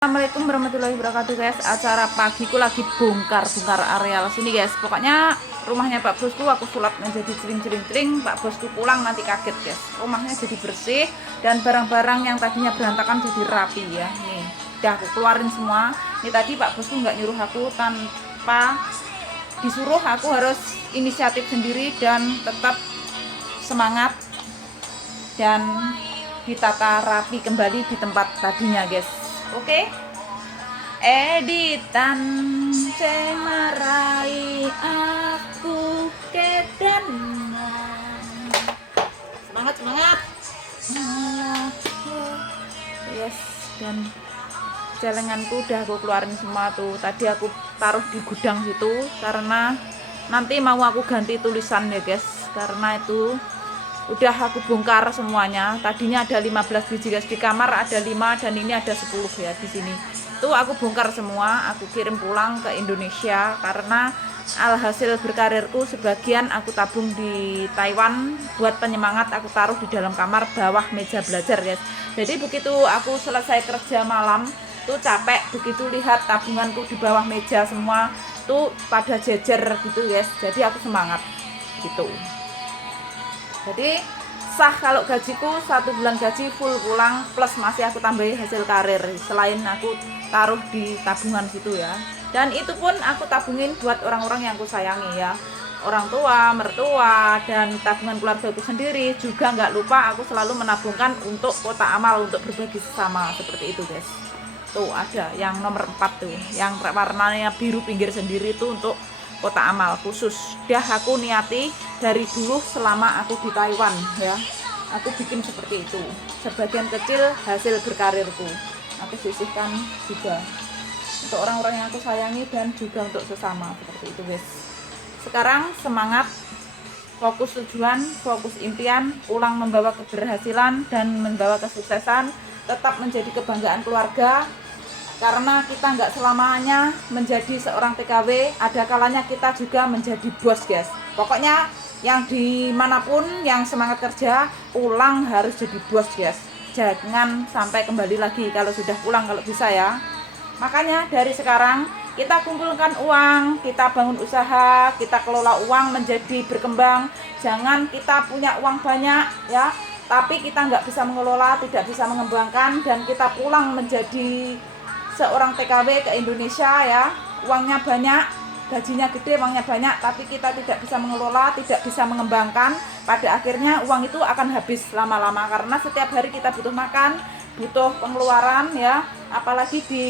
Assalamualaikum warahmatullahi wabarakatuh guys. Acara pagiku lagi bongkar areal sini guys. Pokoknya rumahnya Pak Bosku aku sulap menjadi cering-cering. Pak Bosku pulang nanti kaget guys. Rumahnya jadi bersih dan barang-barang yang tadinya berantakan jadi rapi ya. Nih udah aku keluarin semua. Ini tadi Pak Bosku nggak nyuruh aku, tanpa disuruh aku harus inisiatif sendiri dan tetap semangat dan ditata rapi kembali di tempat tadinya guys. Oke, editan cemarai aku kedanan. Semangat. Yes, dan celenganku udah aku keluarin semua tuh. Tadi aku taruh di gudang situ karena nanti mau aku ganti tulisan ya guys. Karena itu udah aku bongkar semuanya. Tadinya ada 15 biji guys, di kamar ada 5 dan ini ada 10 ya di sini. Tuh aku bongkar semua, aku kirim pulang ke Indonesia karena alhasil berkarirku sebagian aku tabung di Taiwan buat penyemangat, aku taruh di dalam kamar bawah meja belajar guys. Jadi begitu aku selesai kerja malam tuh capek, begitu lihat tabunganku di bawah meja semua tuh pada jejer gitu guys. Jadi aku semangat gitu. Jadi sah kalau gajiku 1 bulan gaji full pulang plus masih aku tambahi hasil karir selain aku taruh di tabungan situ ya. Dan itu pun aku tabungin buat orang-orang yang aku sayangi ya, orang tua, mertua, dan tabungan keluarga aku sendiri. Juga nggak lupa aku selalu menabungkan untuk kotak amal untuk berbagi sesama seperti itu guys. Tuh ada yang nomor 4 tuh, yang warnanya biru pinggir sendiri tuh untuk kotak amal khusus. Dah aku niati dari dulu selama aku di Taiwan ya. Aku bikin seperti itu. Sebagian kecil hasil berkarirku aku sisihkan juga untuk orang-orang yang aku sayangi dan juga untuk sesama seperti itu guys. Sekarang semangat, fokus tujuan, fokus impian, pulang membawa keberhasilan dan membawa kesuksesan, tetap menjadi kebanggaan keluarga. Karena kita nggak selamanya menjadi seorang TKW, ada kalanya kita juga menjadi bos guys. Pokoknya yang dimanapun yang semangat kerja, pulang harus jadi bos guys. Jangan sampai kembali lagi kalau sudah pulang kalau bisa ya. Makanya dari sekarang kita kumpulkan uang, kita bangun usaha, kita kelola uang menjadi berkembang. Jangan kita punya uang banyak ya, tapi kita nggak bisa mengelola, tidak bisa mengembangkan, dan kita pulang menjadi seorang TKW ke Indonesia ya, uangnya banyak, gajinya gede, uangnya banyak, tapi kita tidak bisa mengelola, tidak bisa mengembangkan. Pada akhirnya uang itu akan habis lama-lama karena setiap hari kita butuh makan, butuh pengeluaran ya. Apalagi di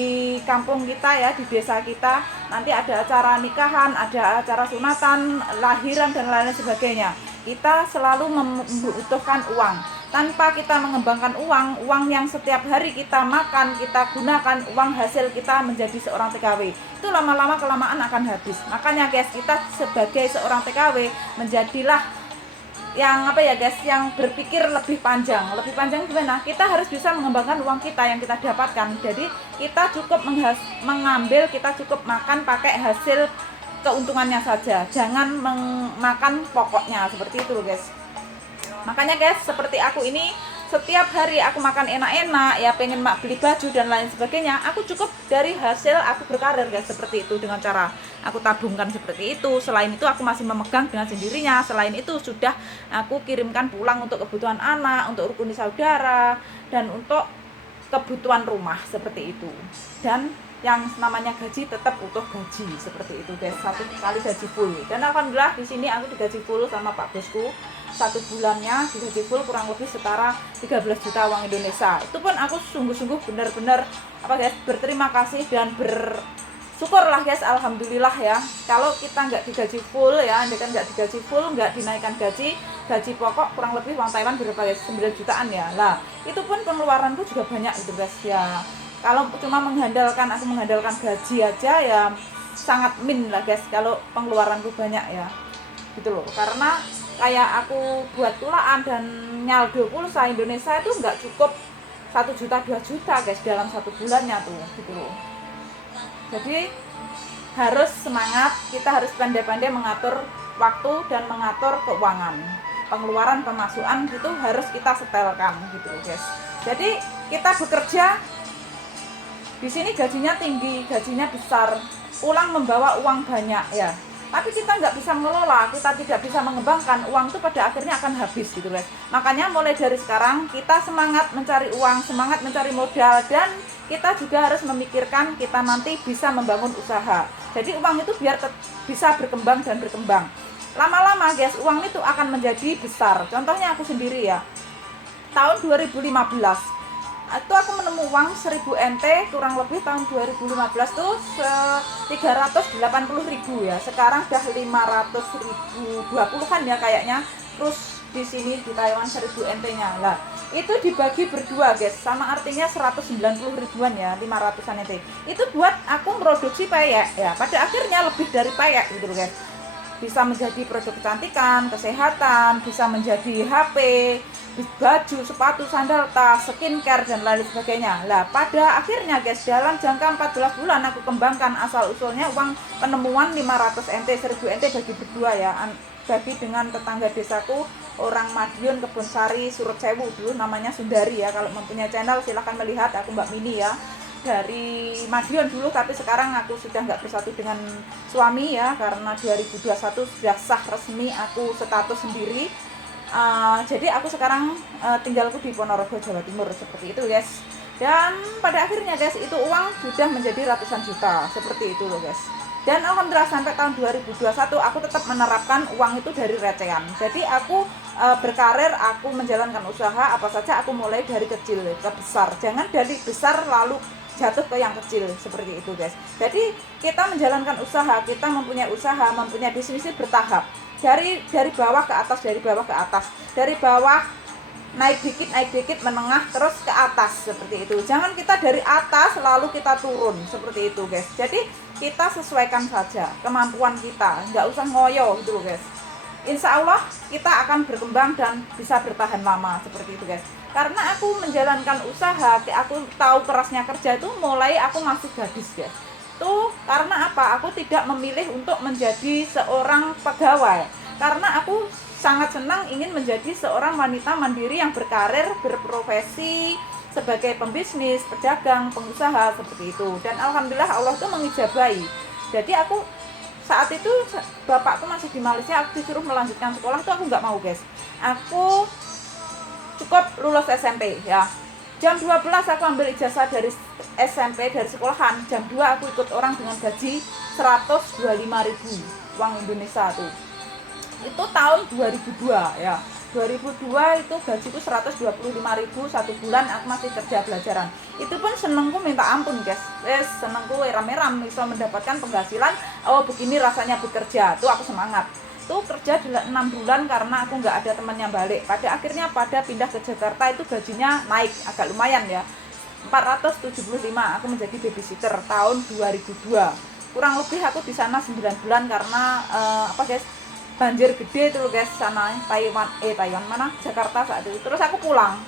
kampung kita ya, di desa kita nanti ada acara nikahan, ada acara sunatan, lahiran dan lain sebagainya. Kita selalu membutuhkan uang. Tanpa kita mengembangkan uang yang setiap hari kita makan, kita gunakan, uang hasil kita menjadi seorang TKW, itu lama-lama kelamaan akan habis. Makanya guys, kita sebagai seorang TKW menjadilah yang yang berpikir lebih panjang gimana? Kita harus bisa mengembangkan uang kita yang kita dapatkan. Jadi kita cukup mengambil, kita cukup makan pakai hasil keuntungannya saja. Jangan makan pokoknya seperti itu loh guys. Makanya guys, seperti aku ini setiap hari aku makan enak-enak ya, pengen beli baju dan lain sebagainya, aku cukup dari hasil aku berkarir guys, seperti itu, dengan cara aku tabungkan seperti itu. Selain itu aku masih memegang dengan sendirinya. Selain itu sudah aku kirimkan pulang untuk kebutuhan anak, untuk rukun saudara, dan untuk kebutuhan rumah seperti itu. Dan yang namanya gaji tetap utuh gaji seperti itu guys, 1 kali gaji full. Dan alhamdulillah di sini aku digaji full sama Pak Bosku. 1 bulannya digaji full kurang lebih setara 13 juta uang Indonesia. Itu pun aku sungguh-sungguh benar-benar guys, berterima kasih dan bersyukur lah guys, alhamdulillah ya. Kalau kita nggak digaji full ya, andai kan nggak digaji full, nggak dinaikkan gaji pokok kurang lebih uang Taiwan berapa guys, 9 jutaan ya lah. Itu pun pengeluaranku juga banyak gitu guys ya. Kalau cuma aku mengandalkan gaji aja ya sangat min lah guys kalau pengeluaranku banyak ya gitu loh. Karena kayak aku buat tulaan dan nyaldo pulsa Indonesia itu nggak cukup 1 juta 2 juta guys dalam 1 bulannya tuh gitu loh. Jadi harus semangat, kita harus pandai-pandai mengatur waktu dan mengatur keuangan. Pengeluaran pemasukan itu harus kita setelkan gitu loh guys. Jadi kita bekerja di sini gajinya tinggi, gajinya besar, pulang membawa uang banyak ya. Tapi kita nggak bisa mengelola, kita tidak bisa mengembangkan, uang itu pada akhirnya akan habis gitu guys. Makanya mulai dari sekarang kita semangat mencari uang, semangat mencari modal, dan kita juga harus memikirkan kita nanti bisa membangun usaha. Jadi uang itu biar bisa berkembang dan berkembang. Lama-lama guys, uang itu akan menjadi besar. Contohnya aku sendiri ya, tahun 2015 itu aku menemu uang 1000 NT kurang lebih tahun 2015 tuh 380.000 ya. Sekarang udah 500.000, 20-an ya kayaknya. Terus di sini di Taiwan 1000 NT-nya. Lah, itu dibagi berdua guys. Sama artinya 190 ribuan ya, 500-an NT. Itu buat aku produksi peyek ya. Pada akhirnya lebih dari peyek gitu guys. Bisa menjadi produk kecantikan, kesehatan, bisa menjadi HP, baju, sepatu, sandal, tas, skincare, dan lain sebagainya. Lah pada akhirnya guys, dalam jangka 14 bulan aku kembangkan asal usulnya uang penemuan 500 NT, 1000 NT bagi berdua ya, bagi dengan tetangga desaku, orang Madiun, Kebonsari, Surut Sewu, dulu namanya Sundari ya. Kalau mempunyai channel silahkan melihat, aku Mbak Mini ya, dari Madiun dulu, tapi sekarang aku sudah nggak bersatu dengan suami ya, karena 2021 sudah sah resmi aku status sendiri. Jadi aku sekarang tinggalku di Ponorogo, Jawa Timur, seperti itu guys. Dan pada akhirnya guys, itu uang sudah menjadi ratusan juta, seperti itu loh guys. Dan alhamdulillah sampai tahun 2021 aku tetap menerapkan uang itu dari recehan. Jadi aku berkarir, aku menjalankan usaha apa saja, aku mulai dari kecil ke besar. Jangan dari besar lalu jatuh ke yang kecil, seperti itu guys. Jadi kita menjalankan usaha, kita mempunyai usaha, mempunyai bisnis bertahap. Dari bawah ke atas, dari bawah ke atas, dari bawah naik dikit, menengah, terus ke atas, seperti itu. Jangan kita dari atas lalu kita turun, seperti itu guys. Jadi kita sesuaikan saja kemampuan kita, nggak usah ngoyo gitu loh guys. Insya Allah kita akan berkembang dan bisa bertahan lama, seperti itu guys. Karena aku menjalankan usaha, aku tahu kerasnya kerja itu mulai aku masih gadis guys. Tuh karena apa? Aku tidak memilih untuk menjadi seorang pegawai, karena aku sangat senang ingin menjadi seorang wanita mandiri yang berkarir, berprofesi sebagai pembisnis, pedagang, pengusaha, seperti itu. Dan alhamdulillah Allah tuh mengijabahi. Jadi aku saat itu bapakku masih di Malaysia, aku disuruh melanjutkan sekolah tuh aku nggak mau guys. Aku cukup lulus SMP ya. Jam 12 aku ambil ijazah dari SMP, dari sekolahan. Jam 2 aku ikut orang dengan gaji 125.000 uang Indonesia tuh. Itu tahun 2002 ya. 2002 itu gajiku 125.000 satu bulan, aku masih kerja belajaran. Itu pun senengku minta ampun guys. Senengku eram-eram bisa mendapatkan penghasilan. Oh begini rasanya bekerja. Tuh aku semangat. Tuh kerja 6 bulan karena aku nggak ada temannya balik. Pada akhirnya pada pindah ke Jakarta itu gajinya naik agak lumayan ya, 475. Aku menjadi babysitter tahun 2002. Kurang lebih aku di sana 9 bulan karena apa guys, banjir gede itu loh guys sana Taiwan mana Jakarta saat itu. Terus aku pulang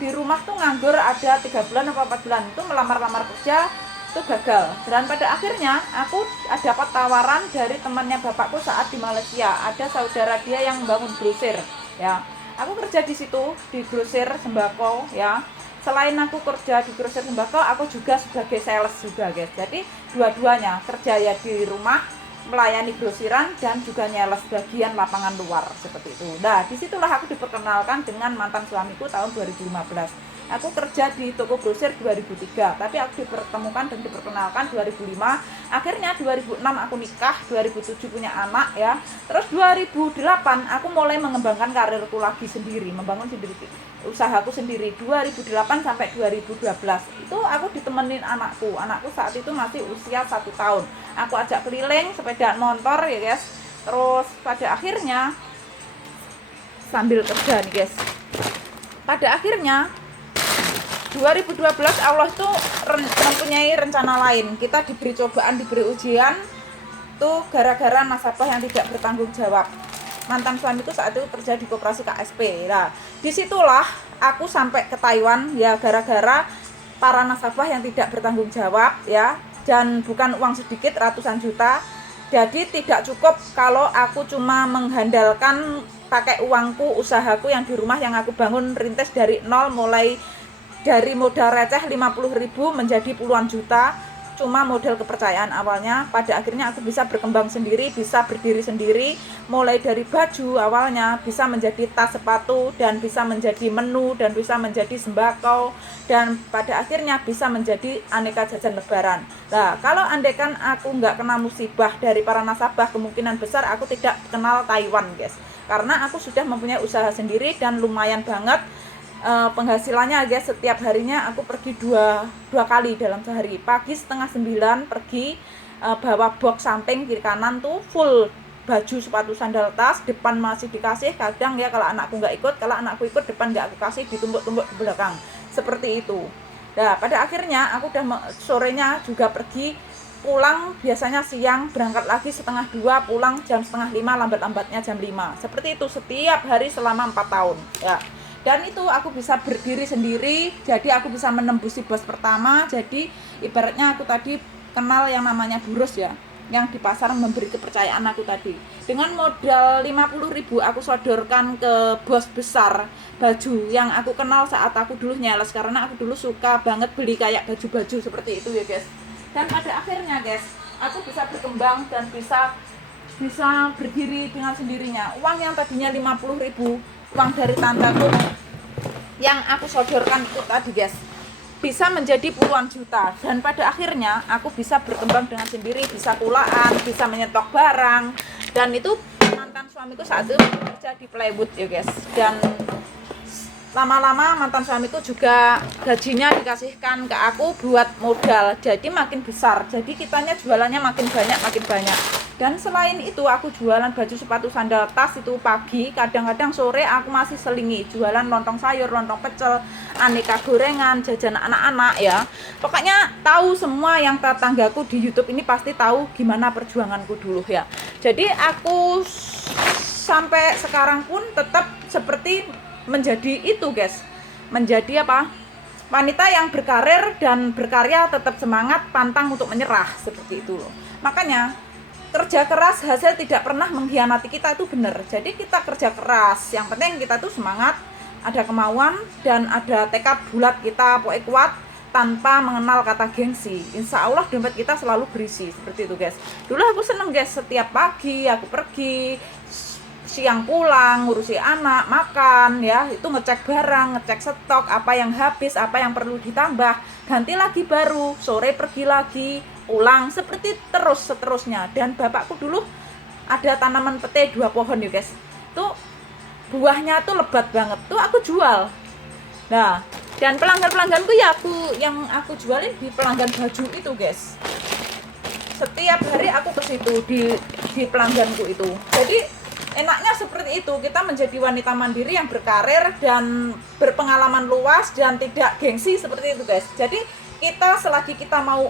di rumah tuh nganggur ada 3 bulan atau 4 bulan. Itu melamar kerja itu gagal, dan pada akhirnya aku dapat tawaran dari temannya bapakku saat di Malaysia. Ada saudara dia yang membangun grosir ya, aku kerja di situ di grosir sembako ya. Selain aku kerja di grosir sembako, aku juga sebagai sales juga guys. Jadi dua-duanya kerja ya, di rumah melayani grosiran dan juga nyales bagian lapangan luar, seperti itu. Nah disitulah aku diperkenalkan dengan mantan suamiku tahun 2015. Aku kerja di toko grosir 2003, tapi aku dipertemukan dan diperkenalkan 2005. Akhirnya 2006 aku nikah, 2007 punya anak ya. Terus 2008 aku mulai mengembangkan karirku lagi sendiri, membangun sendiri usahaku sendiri. 2008 sampai 2012 itu aku ditemenin anakku saat itu masih usia 1 tahun. Aku ajak keliling sepeda motor ya guys. Terus pada akhirnya sambil kerja nih guys, pada akhirnya 2012 Allah tuh mempunyai rencana lain. Kita diberi cobaan, diberi ujian tuh gara-gara nasabah yang tidak bertanggung jawab. Mantan suamiku saat itu kerja di koperasi KSP. Nah disitulah aku sampai ke Taiwan ya, gara-gara para nasabah yang tidak bertanggung jawab ya, dan bukan uang sedikit, ratusan juta. Jadi tidak cukup kalau aku cuma mengandalkan pakai uangku, usahaku yang di rumah yang aku bangun rintis dari nol, mulai dari modal receh 50.000 menjadi puluhan juta, cuma modal kepercayaan awalnya. Pada akhirnya aku bisa berkembang sendiri, bisa berdiri sendiri, mulai dari baju awalnya bisa menjadi tas sepatu, dan bisa menjadi menu, dan bisa menjadi sembako, dan pada akhirnya bisa menjadi aneka jajan lebaran. Nah, kalau andaikan aku nggak kena musibah dari para nasabah, kemungkinan besar aku tidak kenal Taiwan, guys, karena aku sudah mempunyai usaha sendiri dan lumayan banget penghasilannya, guys. Setiap harinya aku pergi dua kali dalam sehari. Pagi setengah 9 pergi, bawa box samping kiri kanan tuh full baju, sepatu, sandal, tas. Depan masih dikasih, kadang ya kalau anakku nggak ikut, kalau anakku ikut depan nggak aku kasih, ditumpuk-tumpuk di belakang, seperti itu. Nah, pada akhirnya aku udah sorenya juga pergi, pulang biasanya siang, berangkat lagi setengah 2, pulang jam setengah 5, lambat-lambatnya jam 5. Seperti itu setiap hari selama 4 tahun ya. Dan itu aku bisa berdiri sendiri, jadi aku bisa menembusi bos pertama. Jadi ibaratnya aku tadi kenal yang namanya Burus ya, yang di pasar memberi kepercayaan aku tadi. Dengan modal 50.000 aku sodorkan ke bos besar baju yang aku kenal saat aku dulu nyales, karena aku dulu suka banget beli kayak baju-baju seperti itu ya, guys. Dan pada akhirnya, guys, aku bisa berkembang dan bisa berdiri dengan sendirinya. Uang yang tadinya 50.000, uang dari tanteku yang aku sodorkan itu tadi, guys, bisa menjadi puluhan juta. Dan pada akhirnya aku bisa berkembang dengan sendiri, bisa kulaan, bisa menyetok barang. Dan itu mantan suamiku saat itu bekerja di plywood ya, guys. Dan lama-lama mantan suamiku juga gajinya dikasihkan ke aku buat modal, jadi makin besar. Jadi kitanya jualannya makin banyak. Dan selain itu aku jualan baju, sepatu, sandal, tas itu pagi, kadang-kadang sore aku masih selingi jualan lontong sayur, lontong pecel, aneka gorengan, jajan anak-anak ya. Pokoknya tahu semua yang tetanggaku di YouTube ini pasti tahu gimana perjuanganku dulu ya. Jadi aku sampai sekarang pun tetap seperti menjadi itu, guys, menjadi apa, wanita yang berkarir dan berkarya, tetap semangat, pantang untuk menyerah, seperti itu loh. Makanya kerja keras, hasil tidak pernah mengkhianati kita, itu benar. Jadi kita kerja keras, yang penting kita tuh semangat, ada kemauan dan ada tekad bulat, kita pokoknya kuat tanpa mengenal kata gengsi. Insya Allah dompet kita selalu berisi, seperti itu, guys. Dulu aku seneng, guys, setiap pagi aku pergi, siang pulang, ngurusi anak, makan ya, itu ngecek barang, ngecek stok, apa yang habis, apa yang perlu ditambah, ganti lagi baru, sore pergi lagi, pulang, seperti seterusnya. Dan bapakku dulu ada tanaman pete 2 pohon ya, guys, tuh buahnya tuh lebat banget, tuh aku jual. Nah, dan pelanggan-pelangganku ya yang aku jualin di pelanggan baju itu, guys. Setiap hari aku ke situ di pelangganku itu. Jadi enaknya seperti itu, kita menjadi wanita mandiri yang berkarir dan berpengalaman luas dan tidak gengsi, seperti itu, guys. Jadi kita selagi kita mau